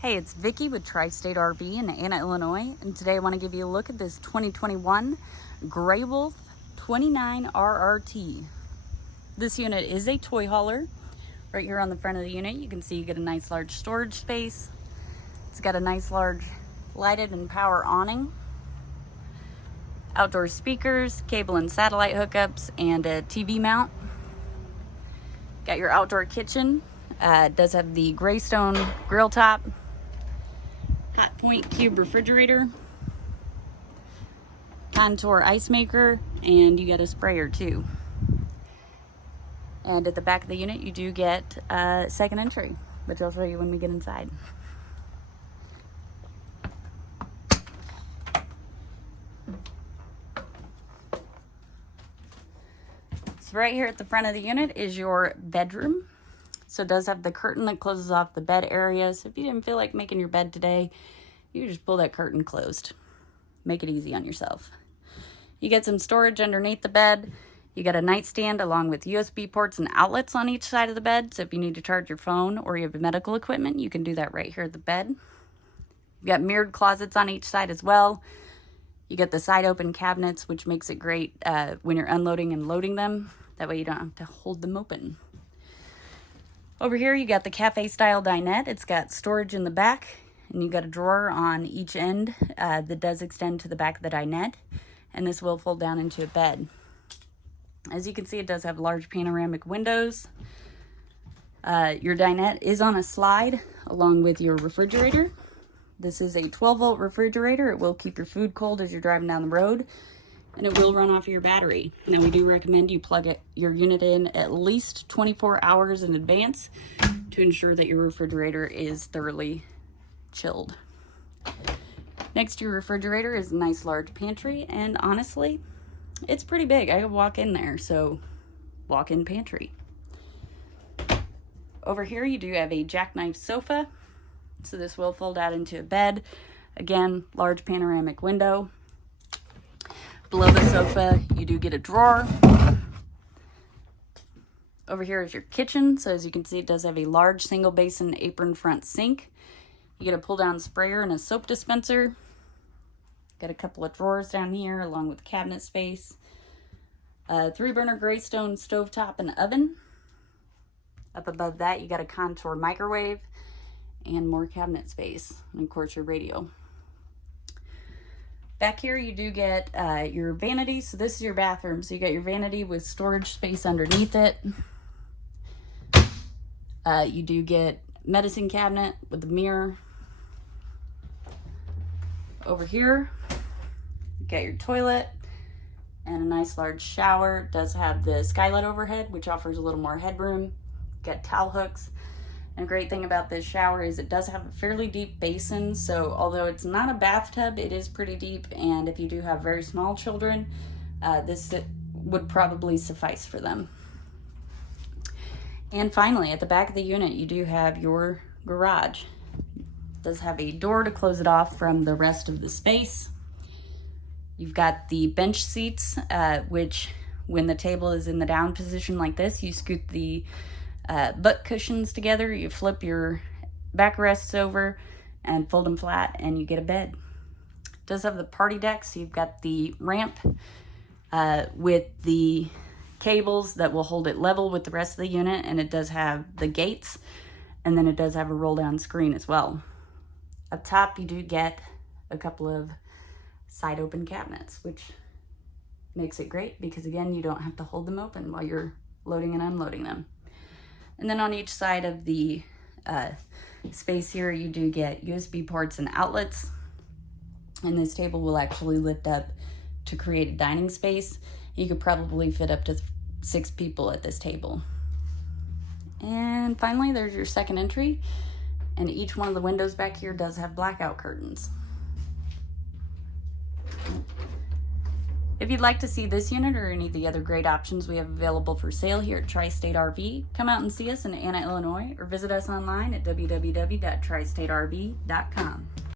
Hey, it's Vicki with Tri-State RV in Anna, Illinois, and today I want to give you a look at this 2021 Gray Wolf 29 RRT. This unit is a toy hauler. Right here on the front of the unit, you can see you get a nice large storage space. It's got a nice large lighted and power awning, outdoor speakers, cable and satellite hookups, and a TV mount. Got your outdoor kitchen. It does have the gray stone grill top, hot point cube refrigerator, contour ice maker, and you get a sprayer too. And at the back of the unit you do get a second entry, which I'll show you when we get inside. So right here at the front of the unit is your bedroom. So it does have the curtain that closes off the bed area. So if you didn't feel like making your bed today, you just pull that curtain closed. Make it easy on yourself. You get some storage underneath the bed. You got a nightstand along with USB ports and outlets on each side of the bed. So if you need to charge your phone or you have medical equipment, you can do that right here at the bed. You've got mirrored closets on each side as well. You get the side open cabinets, which makes it great when you're unloading and loading them. That way you don't have to hold them open. Over here, you got the cafe style dinette. It's got storage in the back, and you got a drawer on each end that does extend to the back of the dinette, and this will fold down into a bed. As you can see, it does have large panoramic windows. Your dinette is on a slide along with your refrigerator. This is a 12-volt refrigerator. It will keep your food cold as you're driving down the road, and it will run off your battery. Now, we do recommend you plug your unit in at least 24 hours in advance to ensure that your refrigerator is thoroughly chilled. Next to your refrigerator is a nice large pantry, and honestly, it's pretty big. I could walk in there, so walk-in pantry. Over here, you do have a Jackknife Sofa, so this will fold out into a bed. Again, large panoramic window. Below the sofa, you do get a drawer. Over here is your kitchen. So as you can see, it does have a large single basin apron front sink. You get a pull down sprayer and a soap dispenser. Got a couple of drawers down here along with cabinet space. 3-burner gray stone stovetop and oven. Up above that, you got a contour microwave and more cabinet space. And of course, your radio. Back here, you do get your vanity. So this is your bathroom. So you got your vanity with storage space underneath it. You do get medicine cabinet with a mirror. Over here, you got your toilet and a nice large shower. It does have the skylight overhead, which offers a little more headroom. Got towel hooks. And a great thing about this shower is it does have a fairly deep basin, so although it's not a bathtub, it is pretty deep, and if you do have very small children, this would probably suffice for them. And finally, at the back of the unit, you do have your garage. It does have a door to close it off from the rest of the space. You've got the bench seats, which when the table is in the down position like this, you scoot the butt cushions together, you flip your backrests over and fold them flat, and you get a bed. It does have the party deck, so you've got the ramp with the cables that will hold it level with the rest of the unit, and it does have the gates, and then it does have a roll down screen as well. Up top, you do get a couple of side open cabinets, which makes it great because again, you don't have to hold them open while you're loading and unloading them. And then on each side of the space here, you do get USB ports and outlets. And this table will actually lift up to create a dining space. You could probably fit up to 6 people at this table. And finally, there's your second entry. And each one of the windows back here does have blackout curtains. If you'd like to see this unit or any of the other great options we have available for sale here at Tri-State RV, come out and see us in Anna, Illinois, or visit us online at www.tristaterv.com.